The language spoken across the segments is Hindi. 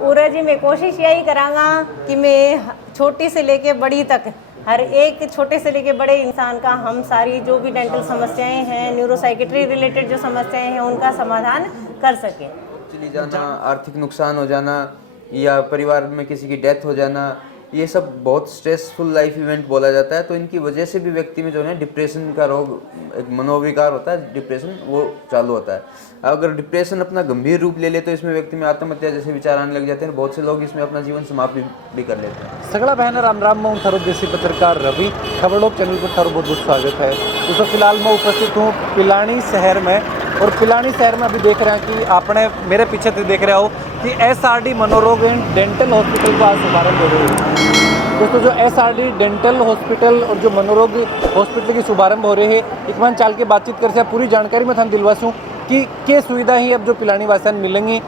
उरा जी मैं कोशिश यही करांगा कि मैं छोटी से लेके बड़ी तक हर एक छोटे से लेके बड़े इंसान का हम सारी जो भी डेंटल समस्याएं हैं, न्यूरोसाइकेट्री रिलेटेड जो समस्याएं हैं उनका समाधान कर सकें। चली जाना, आर्थिक नुकसान हो जाना या परिवार में किसी की डेथ हो जाना, ये सब बहुत स्ट्रेसफुल लाइफ इवेंट बोला जाता है। तो इनकी वजह से भी व्यक्ति में जो है डिप्रेशन का रोग, एक मनोविकार होता है डिप्रेशन, वो चालू होता है। अगर डिप्रेशन अपना गंभीर रूप ले ले तो इसमें व्यक्ति में आत्महत्या जैसे विचार आने लग जाते हैं। बहुत से लोग इसमें अपना जीवन समाप्त भी कर लेते हैं। सगळा बहन राम राम। मैं थारो देसी पत्रकार रवि, खबरलोक चैनल पर थारो बहुत बहुत स्वागत है। दोस्तों फिलहाल मैं उपस्थित हूँ पिलानी शहर में, और पिलानी शहर में अभी देख रहे हैं कि आपने मेरे पीछे से देख रहे हो कि SRD मनोरोग एंड डेंटल हॉस्पिटल का आज शुभारंभ हो रही है। दोस्तों जो SRD डेंटल हॉस्पिटल और जो मनोरोग हॉस्पिटल की शुभारंभ हो रहे हैं, एक मन चाल के बातचीत कर से पूरी जानकारी में थान दिलवासूँ कि क्या सुविधा ही अब जो पिलानी वासियान मिलेंगी,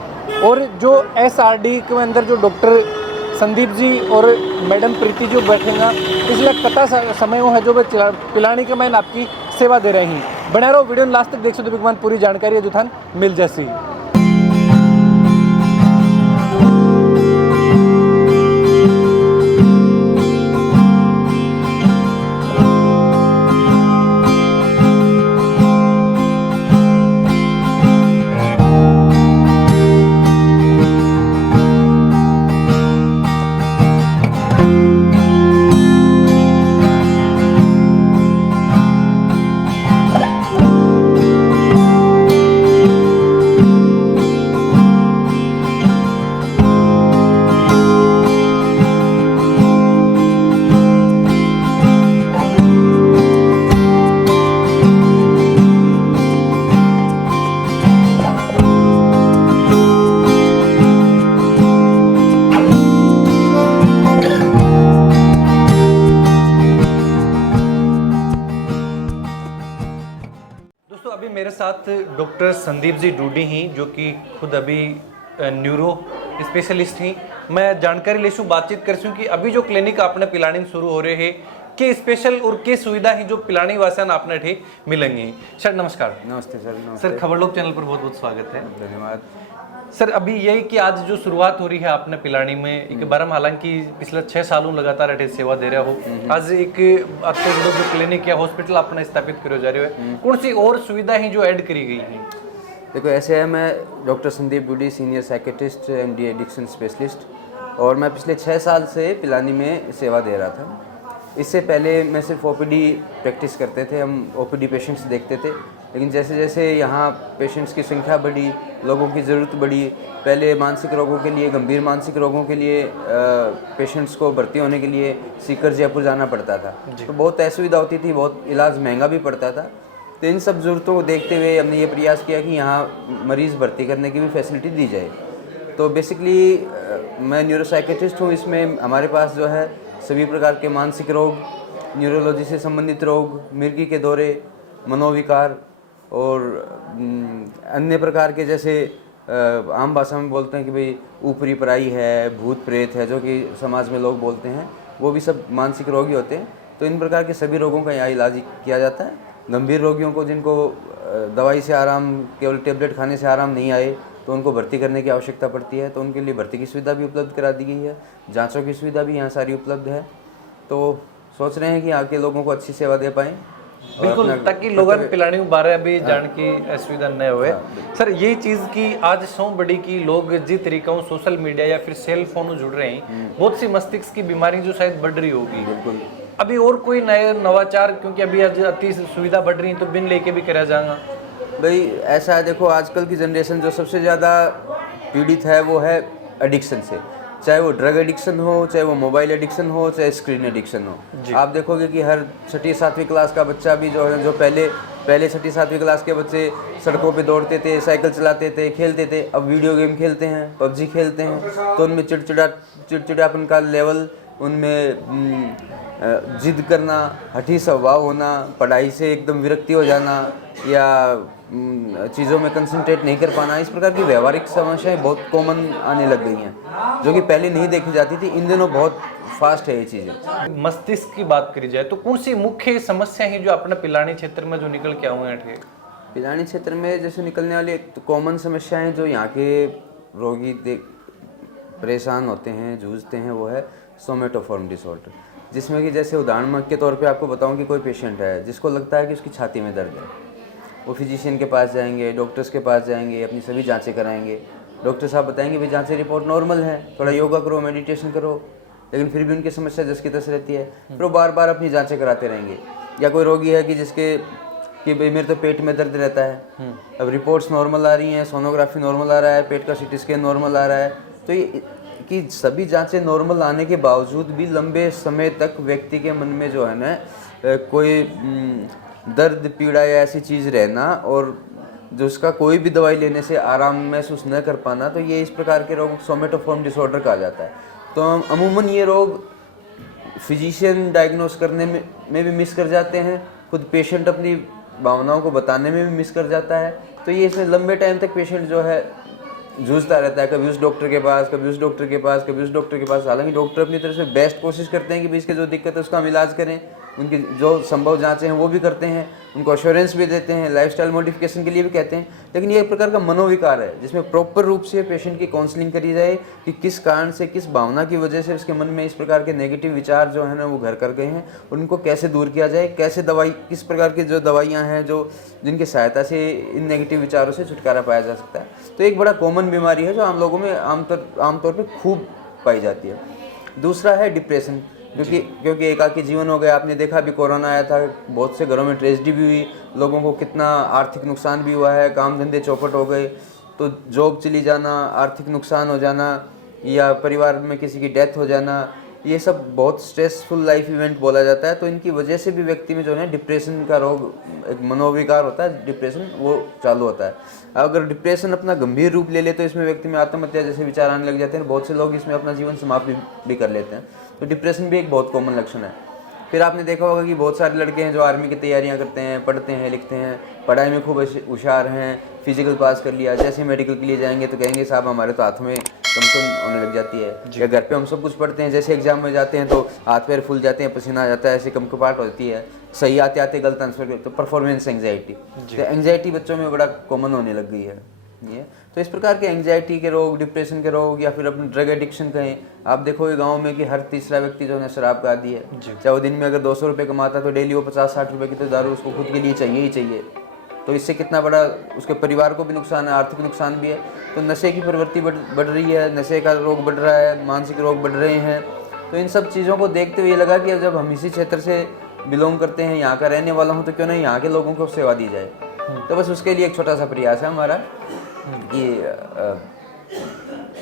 और जो SRD के अंदर जो डॉक्टर संदीप जी और मैडम प्रीति जो बैठेंगे, इसलिए कता समय है जो वे पिलानी के मैन आपकी सेवा दे रही हैं। बने रहो वीडियो लास्ट तक देख सकते हो, पूरी जानकारी है जो थान मिल जैसी। अभी मेरे साथ डॉक्टर संदीप जी डूडी हैं, जो कि खुद अभी न्यूरो स्पेशलिस्ट हैं। मैं जानकारी लेसूँ, बातचीत करसूँ कि अभी जो क्लिनिक आपने पिलानी में शुरू हो रहे हैं, के स्पेशल और के सुविधा है जो पिलानी वासियान आपने ठी मिलेंगी। सर नमस्कार। नमस्ते सर। नमस्ते सर, खबरलोक चैनल पर बहुत बहुत स्वागत है। धन्यवाद सर। अभी यही कि आज जो शुरुआत हो रही है आपने पिलानी में, एक बार हम हालांकि पिछले 6 सालों लगातार अटे सेवा दे रहे हो, आज एक जो क्लिनिक या हॉस्पिटल आपने स्थापित करो जा रहे हो, कौन सी और सुविधा है जो ऐड करी गई है? देखो, ऐसे है, मैं doctor Sandeep Doodi, senior psychiatrist MD addiction specialist, और मैं पिछले 6 साल से पिलानी में सेवा दे रहा था। इससे पहले मैं सिर्फ OPD प्रैक्टिस करते थे, हम OPD पेशेंट्स देखते थे। लेकिन जैसे जैसे यहाँ पेशेंट्स की संख्या बढ़ी, लोगों की ज़रूरत बढ़ी, पहले मानसिक रोगों के लिए, गंभीर मानसिक रोगों के लिए पेशेंट्स को भर्ती होने के लिए सीकर जयपुर जाना पड़ता था। तो बहुत असुविधा होती थी, बहुत इलाज महंगा भी पड़ता था। तो इन सब ज़रूरतों को देखते हुए हमने ये प्रयास किया कि यहाँ मरीज़ भर्ती करने की भी फैसिलिटी दी जाए। तो बेसिकली मैं न्यूरोसाइकेट्रिस्ट हूँ। इसमें हमारे पास जो है सभी प्रकार के मानसिक रोग, न्यूरोलॉजी से संबंधित रोग, मिर्गी के दौरे, मनोविकार और अन्य प्रकार के, जैसे आम भाषा में बोलते हैं कि भाई ऊपरी पराई है, भूत प्रेत है, जो कि समाज में लोग बोलते हैं, वो भी सब मानसिक रोग ही होते हैं। तो इन प्रकार के सभी रोगों का यहाँ इलाज किया जाता है। गंभीर रोगियों को, जिनको दवाई से आराम, केवल टेबलेट खाने से आराम नहीं आए, तो उनको भर्ती करने की आवश्यकता पड़ती है। तो उनके लिए भर्ती की सुविधा भी उपलब्ध करा दी गई है, जांचों की सुविधा भी यहाँ सारी उपलब्ध है। तो सोच रहे हैं कि यहाँ के लोगों को अच्छी सेवा दे पाएँ। बिल्कुल, ताकि लोगों पिलानी बारे अभी जान की असुविधा न हुए। सर, यही चीज़ की आज सौ बड़ी की लोग जिस तरीका सोशल मीडिया या फिर सेल फोन जुड़ रहे हैं, बहुत सी मस्तिष्क की बीमारी जो शायद बढ़ रही होगी। बिल्कुल। अभी और कोई नए नवाचार, क्योंकि अभी आज अति सुविधा बढ़ रही है, तो बिन लेके भी करा जाएगा भाई? ऐसा है, देखो, आजकल की जनरेशन जो सबसे ज़्यादा पीड़ित है वो है एडिक्शन से। चाहे वो ड्रग एडिक्शन हो, चाहे वो मोबाइल एडिक्शन हो, चाहे स्क्रीन एडिक्शन हो। आप देखोगे कि हर 6ठी 7वीं क्लास का बच्चा भी जो है, जो पहले 6ठी 7वीं क्लास के बच्चे सड़कों पे दौड़ते थे, साइकिल चलाते थे, खेलते थे, अब वीडियो गेम खेलते हैं, PUBG खेलते हैं। तो उनमें चिड़चिड़ापन का लेवल, उनमें जिद करना, हठी स्वभाव होना, पढ़ाई से एकदम विरक्ति हो जाना, या चीज़ों में कंसंट्रेट नहीं कर पाना, इस प्रकार की व्यवहारिक समस्याएं बहुत कॉमन आने लग गई हैं, जो कि पहले नहीं देखी जाती थी। इन दिनों बहुत फास्ट है ये चीज़ें। मस्तिष्क की बात करी जाए तो कौन सी मुख्य समस्या है जो अपने पिलानी क्षेत्र में जो निकल के आए हैं? पिलानी क्षेत्र में जैसे निकलने वाली तो कॉमन समस्याएं जो यहाँ के रोगी परेशान होते हैं, जूझते हैं, वो है सोमेटोफॉर्म डिसऑर्डर, जिसमें कि जैसे उदाहरण के तौर पे आपको बताऊं कि कोई पेशेंट है जिसको लगता है कि उसकी छाती में दर्द है, वो फिजिशियन के पास जाएंगे, डॉक्टर्स के पास जाएंगे, अपनी सभी जांचें कराएंगे। डॉक्टर साहब बताएंगे भाई जांचें रिपोर्ट नॉर्मल है, थोड़ा योगा करो, मेडिटेशन करो, लेकिन फिर भी उनकी समस्या जस की तस रहती है। फिर वो बार बार अपनी जांचें कराते रहेंगे। या कोई रोगी है कि जिसके कि भाई मेरे तो पेट में दर्द रहता है, अब रिपोर्ट्स नॉर्मल आ रही हैं, सोनोग्राफी नॉर्मल आ रहा है, पेट का सीटी स्कैन नॉर्मल आ रहा है, तो ये कि सभी जांचें नॉर्मल आने के बावजूद भी लंबे समय तक व्यक्ति के मन में जो है ना कोई दर्द, पीड़ा या ऐसी चीज़ रहना और जो उसका कोई भी दवाई लेने से आराम महसूस न कर पाना, तो ये इस प्रकार के रोग सोमेटोफॉर्म डिसऑर्डर कहा जाता है। तो अमूमन ये रोग फिजिशियन डायग्नोस करने में भी मिस कर जाते हैं, खुद पेशेंट अपनी भावनाओं को बताने में भी मिस कर जाता है। तो ये इसमें लंबे टाइम तक पेशेंट जो है जूझता रहता है, कभी उस डॉक्टर के पास, कभी उस डॉक्टर के पास, कभी उस डॉक्टर के पास। हालांकि डॉक्टर अपनी तरफ से बेस्ट कोशिश करते हैं कि भाई इसके जो दिक्कत है उसका हम इलाज करें, उनकी जो संभव जांचें हैं वो भी करते हैं, उनको अश्योरेंस भी देते हैं, लाइफस्टाइल मॉडिफिकेशन के लिए भी कहते हैं। लेकिन ये एक प्रकार का मनोविकार है जिसमें प्रॉपर रूप से पेशेंट की काउंसलिंग करी जाए कि किस कारण से, किस भावना की वजह से उसके मन में इस प्रकार के नेगेटिव विचार जो है ना वो घर कर गए हैं, और उनको कैसे दूर किया जाए, कैसे दवाई, किस प्रकार की जो दवाइयाँ हैं जो जिनकी सहायता से इन नेगेटिव विचारों से छुटकारा पाया जा सकता है। तो एक बड़ा कॉमन बीमारी है जो आम लोगों में आमतौर पर खूब पाई जाती है। दूसरा है डिप्रेशन, क्योंकि एकाकी जीवन हो गया। आपने देखा अभी कोरोना आया था, बहुत से घरों में ट्रेजेडी भी हुई, लोगों को कितना आर्थिक नुकसान भी हुआ है, काम धंधे चौपट हो गए, तो जॉब चली जाना, आर्थिक नुकसान हो जाना या परिवार में किसी की डेथ हो जाना, ये सब बहुत स्ट्रेसफुल लाइफ इवेंट बोला जाता है। तो इनकी वजह से भी व्यक्ति में जो है डिप्रेशन का रोग, एक मनोविकार होता है डिप्रेशन, वो चालू होता है। अगर डिप्रेशन अपना गंभीर रूप ले ले तो इसमें व्यक्ति में आत्महत्या जैसे विचार आने लग जाते हैं। बहुत से लोग इसमें अपना जीवन समाप्त भी कर लेते हैं। तो डिप्रेशन भी एक बहुत कॉमन लक्षण है। फिर आपने देखा होगा कि बहुत सारे लड़के हैं जो आर्मी की तैयारियां करते हैं, पढ़ते हैं, लिखते हैं, पढ़ाई में खूब होशियार हैं, फिजिकल पास कर लिया, जैसे मेडिकल के लिए जाएंगे तो कहेंगे साहब हमारे तो हाथ में कमकम होने लग जाती है। या घर पे हम सब कुछ पढ़ते हैं, जैसे एग्जाम में जाते हैं तो हाथ पैर फूल जाते हैं, पसीना आ जाता है, ऐसे कमकपाहट होती है, सही आते आते गलत आंसर, तो परफॉर्मेंस एंग्जाइटी। तो एंग्जाइटी बच्चों में बड़ा कॉमन होने लग गई है ये। तो इस प्रकार के एंग्जाइटी के रोग, डिप्रेशन के रोग, या फिर अपने ड्रग एडिक्शन कहें, आप देखोगे गांव में कि हर तीसरा व्यक्ति जो है शराब का आदी है। चाहे वो दिन में अगर 200 रुपये कमाता है तो डेली वो 50-60 रुपये की तो दारू उसको खुद के लिए चाहिए ही चाहिए। तो इससे कितना बड़ा उसके परिवार को भी नुकसान है, आर्थिक नुकसान भी है। तो नशे की प्रवृत्ति बढ़ रही है, नशे का रोग बढ़ रहा है, मानसिक रोग बढ़ रहे हैं। तो इन सब चीज़ों को देखते हुए लगा कि जब हम इसी क्षेत्र से बिलोंग करते हैं, यहाँ का रहने वाला हूँ, तो क्यों नहीं यहाँ के लोगों को सेवा दी जाए। तो बस उसके लिए एक छोटा सा प्रयास है हमारा, ये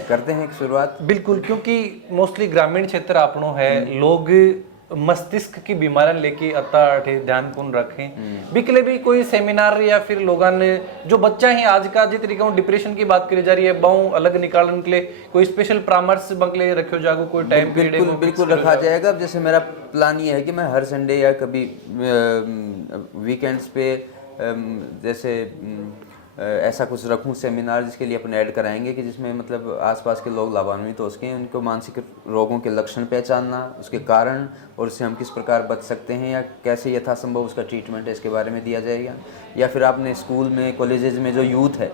करते हैं एक शुरुआत। बिल्कुल, क्योंकि मोस्टली ग्रामीण क्षेत्र आपनो है, लोग मस्तिष्क की बीमारी लेके अता ध्यान कौन रखें। बिकले भी कोई सेमिनार या फिर लोगों ने जो बच्चा ही आज का जिस तरीका डिप्रेशन की बात करी जा रही है, बहु अलग निकालने के लिए कोई स्पेशल परामर्श बंकले रखो जागो, कोई टाइम पीरियड बिल्कुल रखा जाएगा। जैसे मेरा प्लान ये है कि मैं हर संडे या कभी वीकेंड्स पे जैसे ऐसा कुछ रखूं सेमिनार, जिसके लिए अपन ऐड कराएंगे कि जिसमें मतलब आसपास के लोग लाभान्वित हो सकें, उनको मानसिक रोगों के लक्षण पहचानना, उसके कारण और उससे हम किस प्रकार बच सकते हैं या कैसे यथासंभव उसका ट्रीटमेंट है, इसके बारे में दिया जाएगा। या फिर आपने स्कूल में, कॉलेजेस में जो यूथ है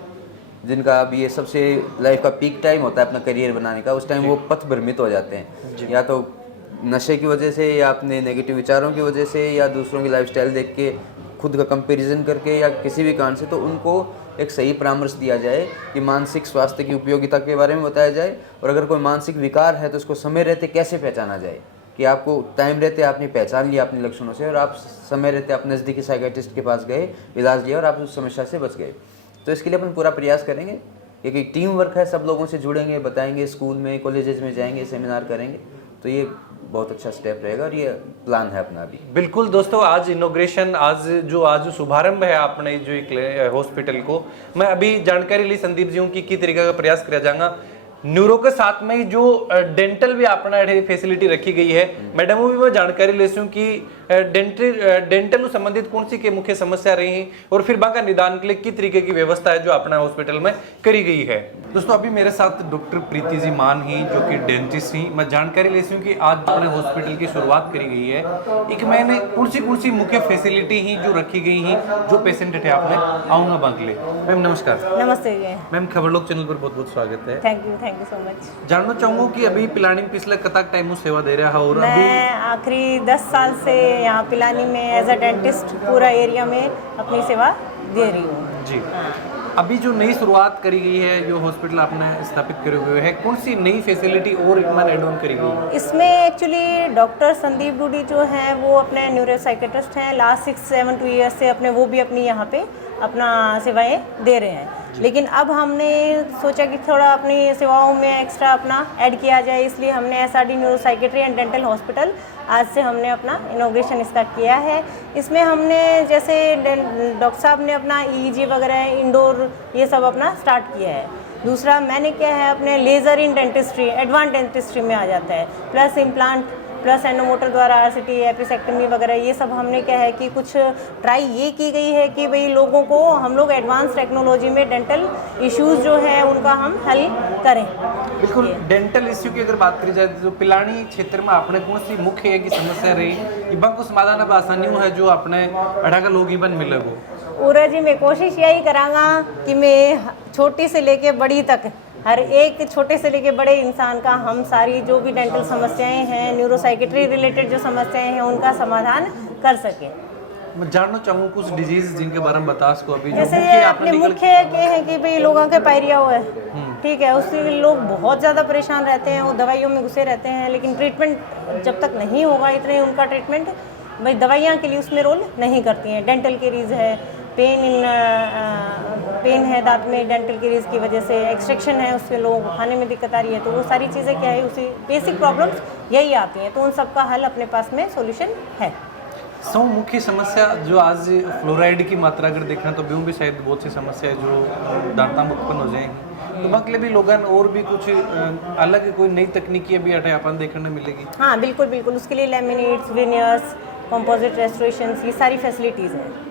जिनका अब ये सबसे लाइफ का पीक टाइम होता है अपना करियर बनाने का, उस टाइम वो पथ भ्रमित हो जाते हैं, या तो नशे की वजह से, या अपने नेगेटिव विचारों की वजह से, या दूसरों की लाइफस्टाइल देख के खुद का कंपैरिजन करके, या किसी भी कारण से। तो उनको एक सही परामर्श दिया जाए कि मानसिक स्वास्थ्य की उपयोगिता के बारे में बताया जाए, और अगर कोई मानसिक विकार है तो उसको समय रहते कैसे पहचाना जाए, कि आपको टाइम रहते आपने पहचान लिया अपने लक्षणों से, और आप समय रहते आप नज़दीकी साइकियाट्रिस्ट के पास गए, इलाज लिया और आप उस समस्या से बच गए। तो इसके लिए अपन पूरा प्रयास करेंगे, क्योंकि टीम वर्क है, सब लोगों से जुड़ेंगे, बताएंगे, स्कूल में, कॉलेजेस में जाएंगे, सेमिनार करेंगे। तो ये बहुत अच्छा स्टेप रहेगा और ये प्लान है अपना भी। बिल्कुल दोस्तों, आज इनोग्रेशन, आज शुभारंभ है अपने जो एक हॉस्पिटल को, मैं अभी जानकारी ली संदीप जी की तरीका का प्रयास किया जाएगा। न्यूरो के साथ में ही जो डेंटल भी अपना फैसिलिटी रखी गई है, मैडम भी मैं जानकारी ले सूँ कि डेंटल संबंधित कौन सी के मुख्य समस्या रही हैं, और फिर बाका निदान के लिए किस तरीके की व्यवस्था है जो अपना हॉस्पिटल में करी गई है। दोस्तों, अभी मेरे साथ डॉक्टर प्रीति जी मान ही जो कि डेंटिस्ट ही, मैं जानकारी ले सूँ कि आज अपने हॉस्पिटल की शुरुआत करी गई है। एक मैंने कौन सी मुख्य फैसिलिटी ही जो रखी गई हैं जो पेशेंट है आपने आऊँगा बंकले। मैम नमस्कार। नमस्ते जी। मैम खबर लोग चैनल पर बहुत बहुत स्वागत है। Thank you. Thank you so much. जानना चाहूँगा कि अभी पिलानी में पिछले कतक टाइम सेवा दे रहा है और अभी मैं आखिरी 10 साल से यहाँ पिलानी में एज अ डेंटिस्ट पूरा एरिया में अपनी सेवा दे रही हूँ जी। अभी जो नई शुरुआत करी गई है, जो हॉस्पिटल आपने स्थापित करे हुए है, कौन सी नई फैसिलिटी और इसमें ऐड ऑन करी गई है? इसमें एक्चुअली डॉक्टर संदीप डूडी जो हैं वो अपने न्यूरोसाइकेट्रिस्ट हैं, लास्ट 6-7 ईयर्स से वो भी अपनी यहाँ पे अपना सेवाएं दे रहे हैं। लेकिन अब हमने सोचा कि थोड़ा अपनी सेवाओं में एक्स्ट्रा अपना ऐड किया जाए, इसलिए हमने एसआरडी न्यूरोसाइकेट्री एंड डेंटल हॉस्पिटल आज से हमने अपना इनॉग्रेशन इसका किया है। इसमें हमने जैसे डॉक्टर साहब ने अपना ईईजी वगैरह इंडोर ये सब अपना स्टार्ट किया है। दूसरा मैंने क्या है अपने लेज़र इन डेंटिस्ट्री एडवांस डेंटिस्ट्री में आ जाता है, प्लस इम्प्लांट प्लस एंडोमोटर द्वारा आरसीटी एपिसेक्टमी वगैरह ये सब हमने क्या है कि कुछ ट्राई ये की गई है कि भाई लोगों को हम लोग एडवांस टेक्नोलॉजी में डेंटल इश्यूज जो है उनका हम हल करें। बिल्कुल, डेंटल इश्यू की अगर बात करी जाए तो पिलानी क्षेत्र में आपने कौन सी मुख्य है कि समस्या रही इबा को समाधान अब आसानी है जो अपने अड़ाका लोग इबन मिले वो? पूरा जी मैं कोशिश यही करांगा कि मैं छोटी से लेके बड़ी तक हर एक छोटे से लेके बड़े इंसान का हम सारी जो भी डेंटल समस्याएं हैं, न्यूरोसाइकेट्री रिलेटेड जो समस्याएं हैं उनका समाधान कर सके। मैं जानना चाहूँ कुछ डिजीज जिनके बारे में बता सको अभी जैसे ये अपने मुख्य ये है कि भाई लोगों के पायरिया हुआ है, ठीक है, उससे लोग बहुत ज़्यादा परेशान रहते हैं, वो दवाइयों में घुसे रहते हैं, लेकिन ट्रीटमेंट जब तक नहीं होगा इतने उनका ट्रीटमेंट भाई दवाइयाँ के लिए उसमें रोल नहीं करती हैं। डेंटल केरीज है, पेन है दांत में, डेंटल केरीज की वजह से एक्सट्रैक्शन है, उससे लोगों को खाने में दिक्कत आ रही है, तो वो सारी चीज़ें क्या है उसी बेसिक प्रॉब्लम्स यही आती हैं, तो उन सब का हल अपने पास में सॉल्यूशन है। सौ मुख्य समस्या जो आज फ्लोराइड की मात्रा अगर देखना तो भी शायद बहुत सी समस्या है जो दांतों में उत्पन्न हो जाएंगी, तो बाकी भी लोगों और भी कुछ अलग कोई नई तकनीकी अभी अटे अपन देखने मिलेगी? हाँ बिल्कुल बिल्कुल, उसके लिए लेमिनेट्स, विनियर्स, कंपोजिट रेस्टोरेशन ये सारी फैसिलिटीज़ हैं।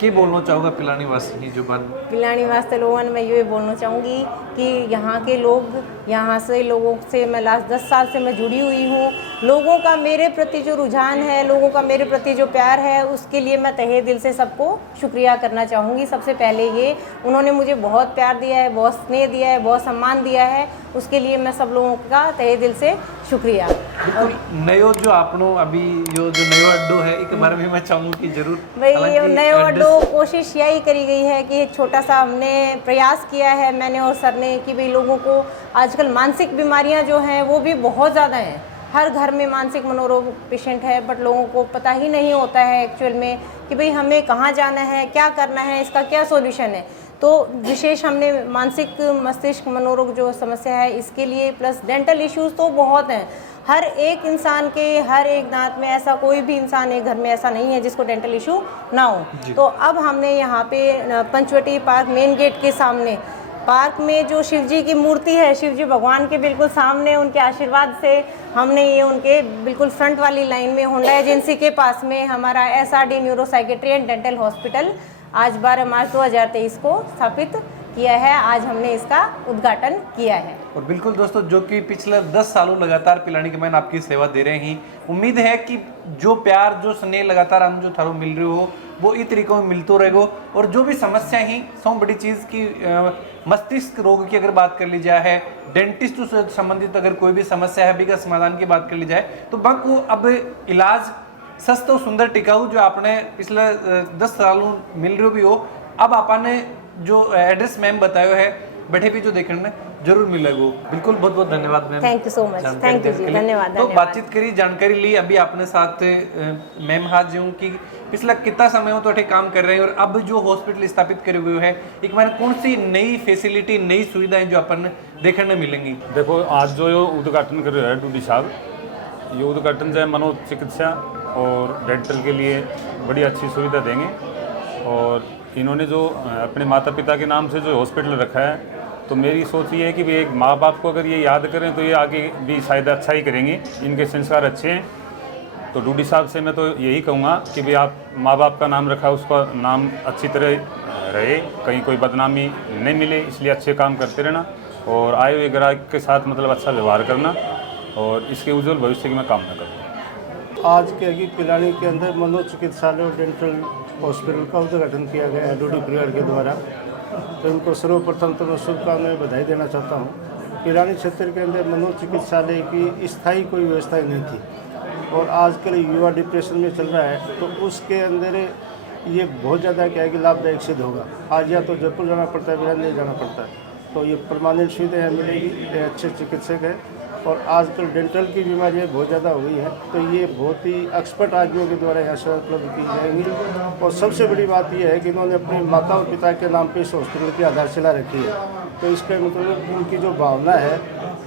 क्या बोलना चाहूँगा पिलानी वासी की जो बात? पिलानी वास्ते लोगों मैं ये बोलना चाहूँगी कि यहाँ के लोग, यहाँ से लोगों से मैं लास्ट 10 साल से मैं जुड़ी हुई हूँ, लोगों का मेरे प्रति जो रुझान है, लोगों का मेरे प्रति जो प्यार है, उसके लिए मैं तहे दिल से सबको शुक्रिया करना चाहूँगी। सबसे पहले ये उन्होंने मुझे बहुत प्यार दिया है, बहुत स्नेह दिया है, बहुत सम्मान दिया है, उसके लिए मैं सब लोगों का तहे दिल से शुक्रिया। बिल्कुल, नयो जो आपनो अभी जो नयो अड्डो है एक बारे में मैं चाहूँगी कि जरूर भाई नयो अड्डो कोशिश यही करी गई है कि एक छोटा सा हमने प्रयास किया है मैंने और सर ने कि भाई लोगों को आजकल मानसिक बीमारियां जो हैं वो भी बहुत ज़्यादा हैं, हर घर में मानसिक मनोरोग पेशेंट है, बट लोगों को पता ही नहीं होता है एक्चुअल में कि भाई हमें कहाँ जाना है, क्या करना है, इसका क्या सॉल्यूशन है। तो विशेष हमने मानसिक मस्तिष्क मनोरोग जो समस्या है इसके लिए, प्लस डेंटल इश्यूज़ तो बहुत हैं, हर एक इंसान के हर एक दांत में, ऐसा कोई भी इंसान एक घर में ऐसा नहीं है जिसको डेंटल इशू ना हो। तो अब हमने यहाँ पे पंचवटी पार्क मेन गेट के सामने पार्क में जो शिव जी की मूर्ति है, शिव जी भगवान के बिल्कुल सामने, उनके आशीर्वाद से हमने ये उनके बिल्कुल फ्रंट वाली लाइन में होंडा एजेंसी के पास में हमारा एसआरडी न्यूरोसाइकेट्री एंड डेंटल हॉस्पिटल आज 12 मार्च 2023 को स्थापित किया है। आज हमने इसका उद्घाटन किया है। और बिल्कुल दोस्तों, जो कि पिछले 10 सालों लगातार पिलानी के मैन आपकी सेवा दे रहे हैं, उम्मीद है कि जो प्यार जो स्नेह लगातार हम जो थारो मिल रहे हो वो इस तरीकों में मिलते रहेगो। और जो भी समस्या ही सौ बड़ी चीज़ की मस्तिष्क रोग की अगर बात कर ली जाए, डेंटिस्ट से संबंधित अगर कोई भी समस्या है, अभी का समाधान की बात कर ली जाए, तो बाकी अब इलाज सस्ता और सुंदर टिकाऊ जो आपने पिछले 10 सालों मिल रहे भी हो, अब आपने जो एड्रेस मैम बतायो है बैठे भी जो देखने में जरूर मिलेगा। बिल्कुल, बहुत बहुत धन्यवाद ma'am. Thank you so much. Thank you ji, धन्यवाद। तो बातचीत करी, जानकारी ली, अभी अपने साथ मैम हाथ जो कि पिछला कितना समय हो तो काम कर रहे हैं और अब जो हॉस्पिटल स्थापित करे हुए है, एक मैंने कौन सी नई फैसिलिटी, नई सुविधाएं जो अपन देखने मिलेंगी? देखो, आज जो ये उद्घाटन कर रहे हैं डूडी साहब, ये उद्घाटन जो है मनोचिकित्सा और डेंटल के लिए बड़ी अच्छी सुविधा देंगे। और इन्होंने जो अपने माता पिता के नाम से जो हॉस्पिटल रखा है, तो मेरी सोच ये है कि वे एक माँ बाप को अगर ये याद करें तो ये आगे भी शायद अच्छा ही करेंगे, इनके संस्कार अच्छे हैं। तो डूडी साहब से मैं तो यही कहूँगा कि भाई आप माँ बाप का नाम रखा, उसका नाम अच्छी तरह रहे, कहीं कोई बदनामी नहीं मिले, इसलिए अच्छे काम करते रहना और आए हुए ग्राहक के साथ मतलब अच्छा व्यवहार करना और इसके उज्जवल भविष्य की मैं कामना करूँगा। आज के पिलानी के अंदर मनोचिकित्सालय और डेंटल हॉस्पिटल का उद्घाटन किया गया है डूडी परिवार के द्वारा। तो इनको सर्वप्रथम तो मैं शुभकामनाएं बधाई देना चाहता हूँ। पिलानी क्षेत्र के अंदर मनोचिकित्सालय की स्थायी कोई व्यवस्था ही नहीं थी और आजकल युवा डिप्रेशन में चल रहा है, तो उसके अंदर ये बहुत ज़्यादा क्या है कि लाभदायक सिद्ध होगा। आज या तो जयपुर जाना पड़ता है, पिलानी नहीं जाना पड़ता है, तो ये परमानेंट सुविधा यहाँ मिलेगी। ये अच्छे चिकित्सक है और आजकल डेंटल की बीमारियाँ बहुत ज़्यादा हो गई हैं, तो ये बहुत ही एक्सपर्ट आदमियों के द्वारा यहाँ सेवा उपलब्ध की जाएंगी। और सबसे बड़ी बात यह है कि इन्होंने अपने माता और पिता के नाम पे इस हॉस्पिटल की आधारशिला रखी है, तो इसका मतलब उनकी जो भावना है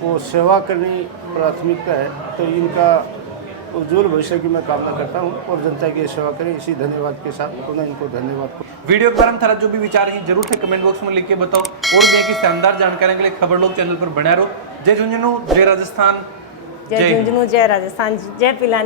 वो सेवा करनी प्राथमिकता है। तो इनका उज्जवल भविष्य की मैं कामना करता हूँ और जनता की सेवा करें। इसी धन्यवाद के साथ पुनः इनको धन्यवाद। वीडियो के बारे में थारा जो भी विचार है जरूर से कमेंट बॉक्स में लिख के बताओ और भी की शानदार जानकारी के लिए खबर लोग चैनल पर बने रहो। जय झुंझुनू, जय राजस्थान, जय झुंझुनू, जय राजस्थान, जय पिलानी।